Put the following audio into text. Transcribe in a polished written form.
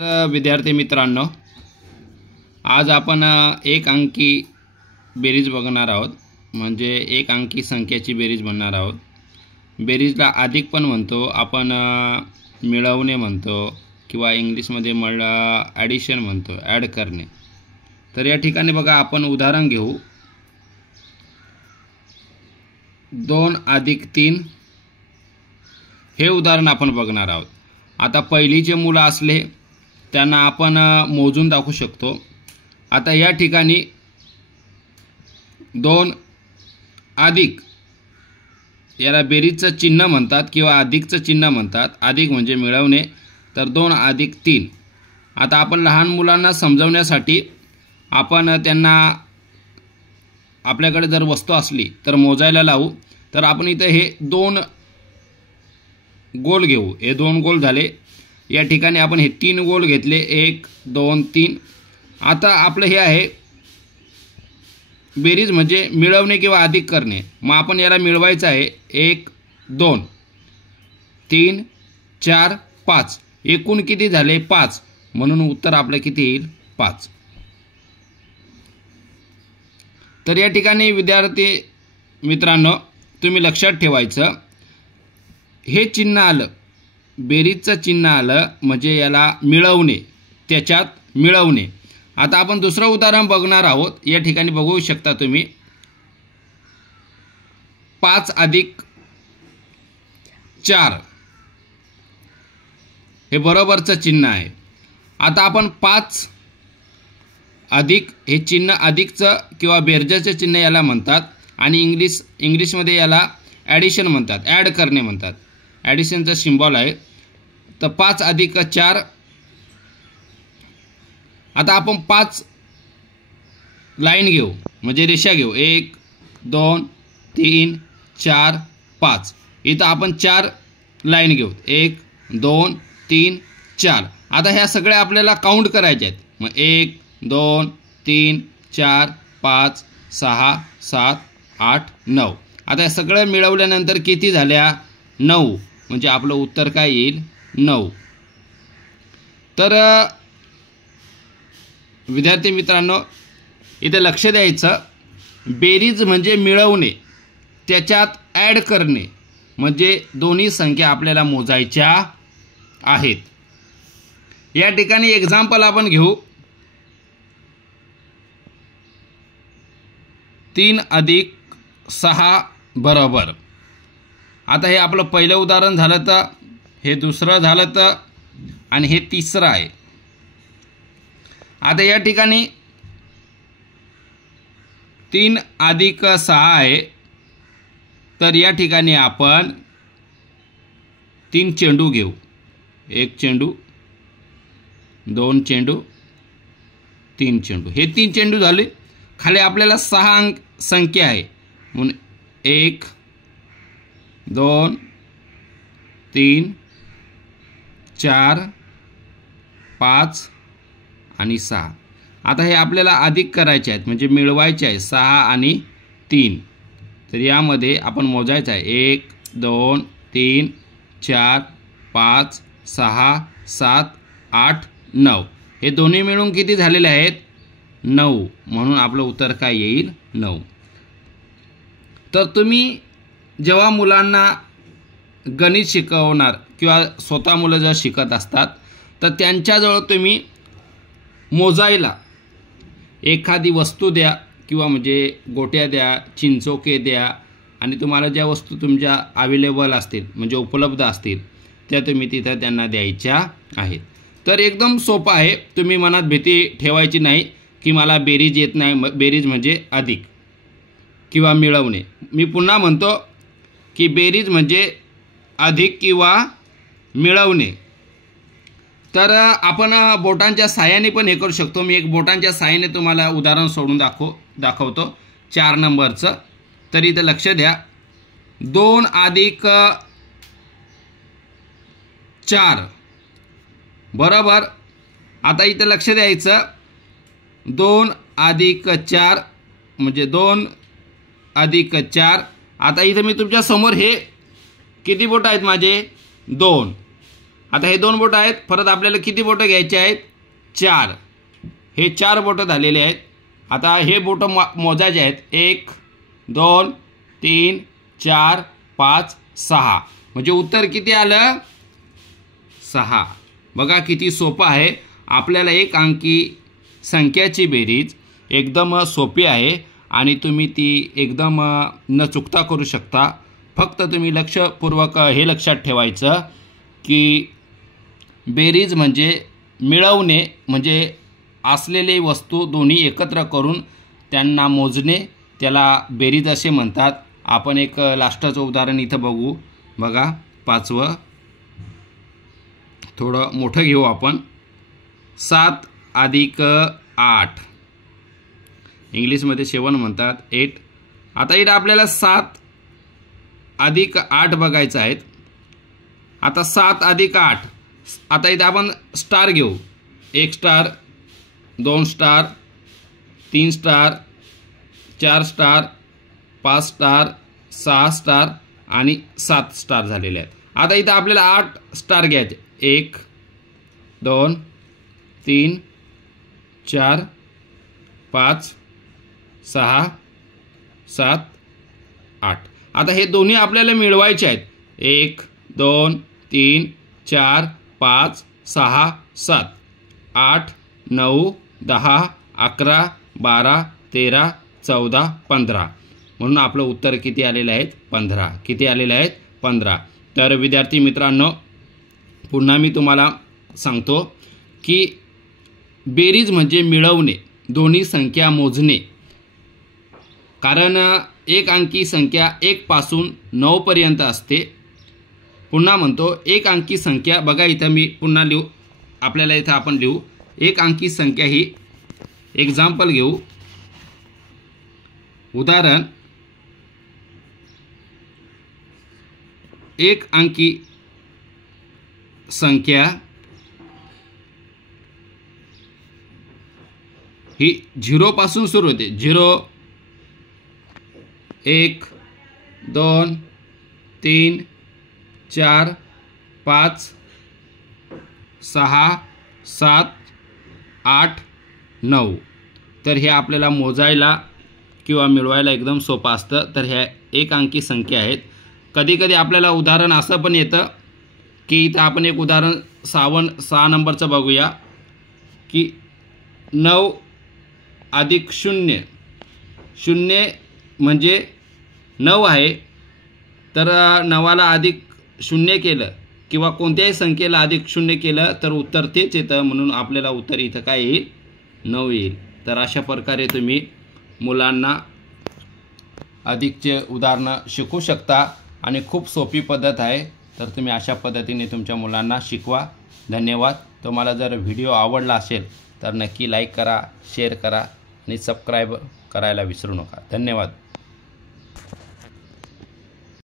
विद्यार्थी मित्रांनो, आज आपण एक अंकी बेरीज बघणार आहोत। म्हणजे एक अंकी संख्याची बेरीज बनणार आहोत। बेरीजला अधिक पण म्हणतो आपण, मिळवणे म्हणतो किंवा इंग्लिशमध्ये ॲडिशन म्हणतो, ॲड करणे। तर या ठिकाणी बघा, आपण उदाहरण घेऊ। 2 + 3 हे उदाहरण आपण बघणार आहोत। आता पहिलीचे मुलं असले त्यांना आपण मोजून दाखवू शकतो। आता या ठिकाणी 2 अधिक, याला बेरीजचं चिन्ह म्हणतात किंवा अधिकचं चिन्ह म्हणतात। अधिक म्हणजे मिळवणे, तर 2 + 3। आता आपण लहान मुलांना समजवण्यासाठी आपण त्यांना, आपल्याकडे जर वस्तू असली तर मोजायला लावू। तर आपण इथे हे 2 गोल घेऊ। हे 2 गोल झाले। या ठिकाणी आपण हे 3 गोल घेतले, 1 2 3। आता आपलं हे आहे बेरीज म्हणजे मिळवणे किंवा अधिक करणे। मग आपण याला मिळवायचं आहे। 1 2 3 4 5, एकूण किती झाले? 5, म्हणून उत्तर आपलं किती येईल? 5। तर या ठिकाणी विद्यार्थी मित्रांनो, तुम्ही लक्षात ठेवायचं, हे चिन्ह आलं, बेरीजचं चिन्ह आलं म्हणजे याला मिळवणे, त्याच्यात मिळवणे। आता आपण दुसरं उदाहरण बघणार आहोत। या ठिकाणी बघू शकता तुम्ही, 5 + 4 हे बरोबरचं चिन्ह आहे। आता आपण 5 अधिक, हे चिन्ह अधिकचं किंवा बेरजेचं चिन्ह याला म्हणतात आणि इंग्लिशमध्ये याला ॲडिशन म्हणतात, ॲड करणे म्हणतात। ॲडिशनचा सिम्बॉल आहे। तर 5 + 4, आता आपण 5 लाईन घेऊ म्हणजे रेषा घेऊ। 1 2 3 4 5। इथं आपण 4 लाईन घेऊ, 1 2 3 4। आता ह्या सगळ्या आपल्याला काउंट करायच्या आहेत। मग 1 2 3 4 5 6 7 8 9। आता हे सगळं मिळवल्यानंतर किती झाल्या? 9, म्हणजे आपलं उत्तर काय येईल? 9। तर विद्यार्थी मित्रांनो, इथे लक्ष द्यायचं, बेरीज म्हणजे मिळवणे, त्याच्यात ॲड करणे, म्हणजे दोन्ही संख्या आपल्याला मोजायच्या आहेत। या ठिकाणी एक्झाम्पल आपण घेऊ। 3 + 6 बरोबर। आता हे आपलं पहिलं उदाहरण झालं, तर हे दुसरं झालं, तर आणि हे तिसरं आहे। आता या ठिकाणी 3 + 6 आहे। तर या ठिकाणी आपण 3 चेंडू घेऊ, 1 चेंडू 2 चेंडू 3 चेंडू। हे 3 चेंडू झाले। खाली आपल्याला 6 संख्या आहे, म्हणून 1 2 3 4 5 आणि 6। आता हे आपल्याला अधिक करायचे आहेत म्हणजे मिळवायचे आहे, 6 आणि 3। तर यामध्ये आपण मोजायचं आहे, 1 2 3 4 5 6 7 8 9। हे दोन्ही मिळून किती झालेले आहेत? 9, म्हणून आपलं उत्तर काय येईल? 9। तर तुम्ही जेव्हा मुलांना गणित शिकवणार किंवा स्वतः मुलं जर शिकत असतात, तर त्यांच्याजवळ तुम्ही मोजायला एखादी वस्तू द्या किंवा म्हणजे गोट्या द्या, चिंचोके द्या, आणि तुम्हाला ज्या वस्तू तुमच्या अवेलेबल असतील म्हणजे उपलब्ध असतील त्या तुम्ही तिथं त्यांना द्यायच्या आहेत। तर एकदम सोपं आहे। तुम्ही मनात भीती ठेवायची नाही की मला बेरीज येत नाही, बेरीज म्हणजे अधिक किंवा मिळवणे। मी पुन्हा म्हणतो की बेरीज म्हणजे अधिक किंवा मिळवणे। तर आपण बोटांच्या साहाय्याने पण हे करू शकतो। मी एक बोटांच्या साहाय्याने तुम्हाला उदाहरण सोडून दाखवतो 4 नंबरचं। तर इथं लक्ष द्या, 2 + 4 बरोबर। आता इथं लक्ष द्यायचं, 2 + 4 म्हणजे 2 + 4। आता इथं मी तुमच्या समोर, हे किती बोट आहेत माझे? 2। आता हे 2 बोटं आहेत, परत आपल्याला किती बोटं घ्यायचे आहेत? 4. हे 4 बोटं झालेले आहेत. आता हे बोटं मोजायचे आहेत. 1 2 3 4 5 6. म्हणजे उत्तर किती आलं? 6. बघा किती सोपं आहे. आपल्याला एक अंकी संख्याची बेरीज एकदम सोपी आहे आणि तुम्ही ती एकदम न चुकता करू शकता. फक्त तुम्ही लक्षपूर्वक हे लक्षात ठेवायचं की बेरीज म्हणजे मिळवणे, म्हणजे असलेले वस्तू दोन्ही एकत्र करून त्यांना मोजणे, त्याला बेरीज असे म्हणतात. आपण एक लास्टचं उदाहरण इथं बघू. बघा 5वं, थोडं मोठं घेऊ आपण. 7 + 8, इंग्लिशमध्ये 7 म्हणतात, 8. आता इथं आपल्याला 7 + 8 बघायचं आहे. आता 7 + 8, आता इथं आपण स्टार घेऊ. 1 star, 2 star, 3 star, 4 star, 5 star, 6 star आणि 7 स्टार झालेले आहेत. आता इथं आपल्याला 8 स्टार घ्यायचे. 1 2 3 4 5 6 7 8. आता हे दोन्ही आपल्याला मिळवायचे आहेत. 1 2 3 4 5 6 7 8 9 10 11 12 13 14 15. म्हणून आपलं उत्तर किती आलेलं आहे? 15. किती आलेलं आहे? 15. तर विद्यार्थी मित्रांनो, पुन्हा मी तुम्हाला सांगतो की बेरीज म्हणजे मिळवणे, दोन्ही संख्या मोजणे. कारण एक अंकी संख्या 1 पासून 9 पर्यंत असते. पुन्हा म्हणतो, एक अंकी संख्या, बघा इथं मी पुन्हा लिहू, आपल्याला इथं आपण लिहू. एक अंकी संख्या ही एक्झाम्पल घेऊ, उदाहरण. एक अंकी संख्या ही 0 पासून सुरू होते. 0 1 2 3 4 5 6 7 8 9. तर हे आपल्याला मोजायला किंवा मिळवायला एकदम सोपं असतं. तर ह्या एक अंकी संख्या आहेत. कधी कधी आपल्याला उदाहरण असं पण येतं की इथं आपण एक उदाहरण 6 नंबरचं बघूया की 9 + 0. 0 म्हणजे 9 आहे. तर 9ला +0 केलं किंवा कोणत्याही संख्येला +0 केलं तर उत्तर तेच येतं. म्हणून आपल्याला उत्तर इथं काय येईल? 9 येईल. तर अशा प्रकारे तुम्ही मुलांना अधिकचे उदाहरणं शिकू शकता आणि खूप सोपी पद्धत आहे. तर तुम्ही अशा पद्धतीने तुमच्या मुलांना शिकवा. धन्यवाद. तुम्हाला जर व्हिडिओ आवडला असेल तर नक्की लाईक करा, शेअर करा आणि सबस्क्राईब करायला विसरू नका. धन्यवाद.